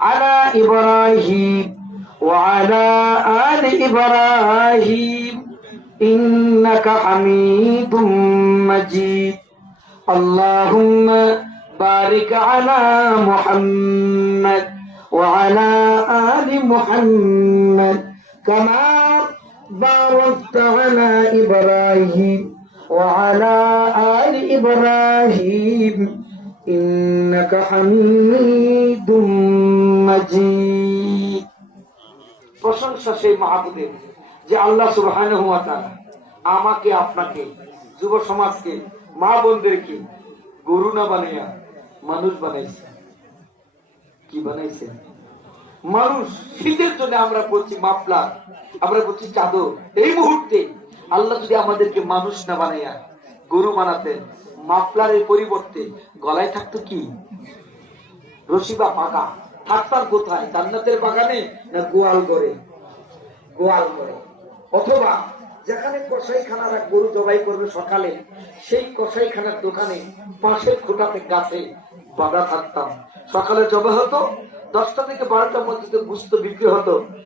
على إبراهيم وعلى آل إبراهيم إنك حميد مجيد اللهم بارك على محمد وعلى آل محمد كما باركت على إبراهيم وعلى آل إبراهيم إنك حميد مجيد প্রশংসা সেই মাহবুবের যে আল্লাহ সুবহানাহু ওয়া তাআলা আমাকে আপনাকে যুব সমাজকে মা বোনদেরকে গরু না বানাইয়া মানুষ বানাইছে। কি বানাইছে? মানুষ। শীতের জন্য আমরা বলছি মাফলার, আমরা বলছি চাদর। এই মুহূর্তে আল্লাহ যদি আমাদেরকে মানুষ না বানাইয়া গরু বানাতেন, মাফলারের পরিবর্তে গলায় থাকতো কি? রশি বা পাকা। থাকতাম কোথায়? জান্নাতের বাগানে না গোয়াল ঘরে? গোয়াল ঘরে। অথবা যেখানে কসাইখানারা গরু জবাই করবে সকালে, সেই কসাইখানার দোকানে পাশের খোঁটাতে গাছে বাঁধা থাকতাম। সকালে জবাই হতো, 10টা থেকে 12টার মধ্যে গোশত বিক্রি হতো।